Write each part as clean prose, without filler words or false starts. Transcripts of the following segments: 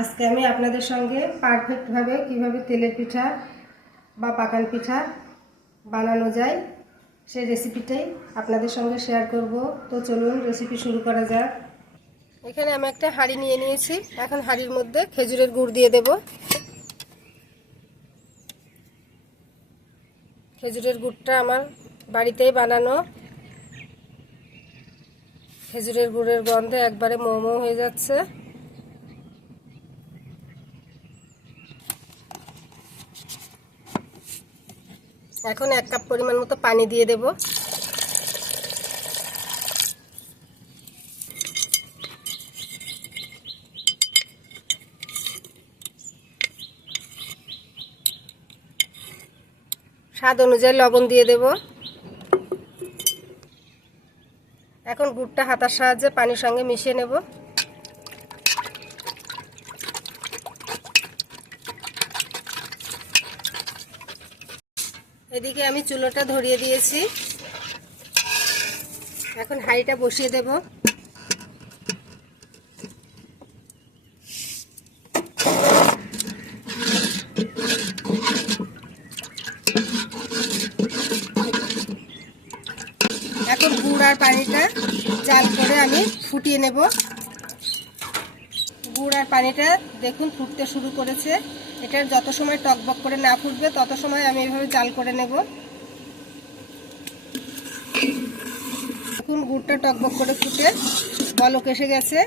আজকে আমি আপনাদের সঙ্গে পারফেক্টভাবে কিভাবে তেলের পিঠা বা পাকান পিঠা বানানো যায় সেই রেসিপিটাই আপনাদের সঙ্গে শেয়ার করব। তো চলুন রেসিপি শুরু করা যাক। এখানে আমি একটা হাঁড়ি নিয়ে নিয়েছি। এখন হাঁড়ির মধ্যে খেজুরের গুড় দিয়ে দেব। খেজুরের গুড়টা আমার বাড়িতেই বানানো। খেজুরের গুড়ের গন্ধে একবারে মোমো হয়ে যাচ্ছে। এখন 1 কাপ পরিমাণ মতো পানি দিয়ে দেব। স্বাদ অনুযায়ী লবণ দিয়ে দেব। এখন গুড়টা হাতার সাহায্যে পানির সঙ্গে মিশিয়ে নেব। এদিকে আমি চুলোটা ধরিয়ে দিয়েছি। এখন হাঁড়িটা বসিয়ে দেব। এখন গুড় আর পানিটা জাল করে আমি ফুটিয়ে নেব। গুড় আর পানিটা দেখুন ফুটতে শুরু করেছে। এটার যত সময় টকবক করে না ফুটবে তত সময় আমি এভাবে জাল করে নেব। এখন গুড়টা টকবক করে ফুটে বলক এসে গেছে।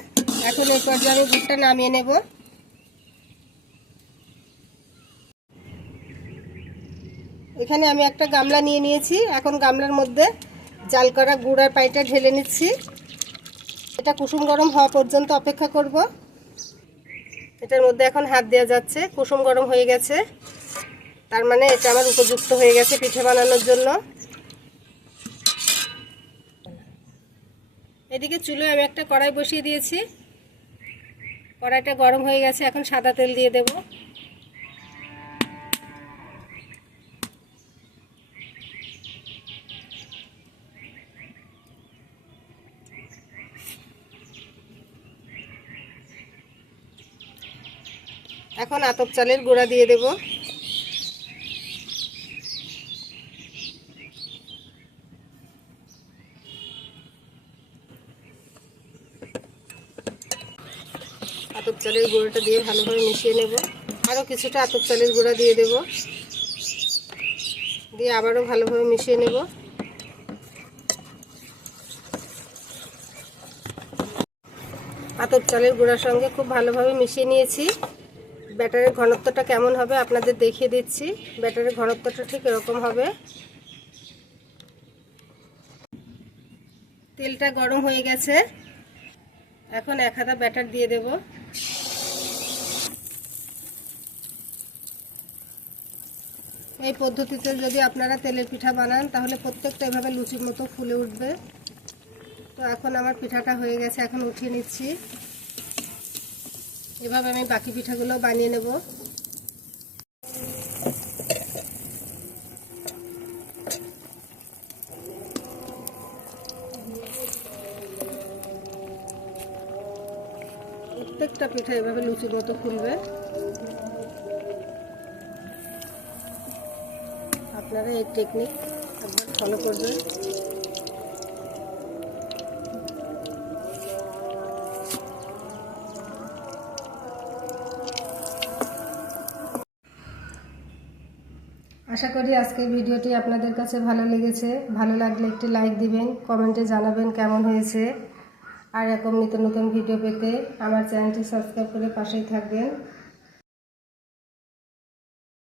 এখন এই পর্যায়ে আমি গুড়টা নামিয়ে নেব। এখানে আমি একটা গামলা নিয়ে নিয়েছি। এখন গামলার মধ্যে জাল করা গুড় আর পানিটা ঢেলে নিচ্ছি। এটা কুসুম গরম হওয়া পর্যন্ত অপেক্ষা করব। এটার মধ্যে এখন হাত দেওয়া যাচ্ছে। কুসুম গরম হয়ে গেছে, তার মানে এটা আমার উপযুক্ত হয়ে গেছে পিঠে বানানোর জন্য। এদিকে চুলোয় আমি একটা কড়াই বসিয়ে দিয়েছি। কড়াইটা গরম হয়ে গেছে। এখন সাদা তেল দিয়ে দেব। এখন আতপ চালের গুঁড়া দিয়ে দেব। আতপ চালের গুঁড়োটা দিয়ে ভালোভাবে মিশিয়ে নেব। আরও কিছুটা আতপ চালের গুঁড়া দিয়ে দেব। দিয়ে আবারও ভালোভাবে মিশিয়ে নেব। আতপ চালের গুঁড়ার সঙ্গে খুব ভালোভাবে মিশিয়ে নিয়েছি। ব্যাটারের ঘনত্বটা কেমন হবে আপনাদের দেখিয়ে দিচ্ছি। ব্যাটারের ঘনত্বটা ঠিক এরকম হবে। তেলটা গরম হয়ে গেছে। এখন 1 হাতা ব্যাটার দিয়ে দেব। এই পদ্ধতিতে যদি আপনারা তেলের পিঠা বানান তাহলে প্রত্যেকটা এভাবে লুচির মতো ফুলে উঠবে। তো এখন আমার পিঠাটা হয়ে গেছে। এখন উঠিয়ে নিচ্ছি। এভাবে আমি বাকি পিঠাগুলো বানিয়ে নেব। প্রত্যেকটা পিঠা এভাবে লুচির মতো ফুলবে। আপনারা এই টেকনিক একবার ফলো করবেন। আশা করি আজকের ভিডিওটি আপনাদের কাছে ভালো লেগেছে। ভালো লাগলে একটি লাইক দিবেন, কমেন্টে জানাবেন কেমন হয়েছে। আর এরকম নিত্য নতুন ভিডিও পেতে আমার চ্যানেলটি সাবস্ক্রাইব করে পাশেই থাকবেন।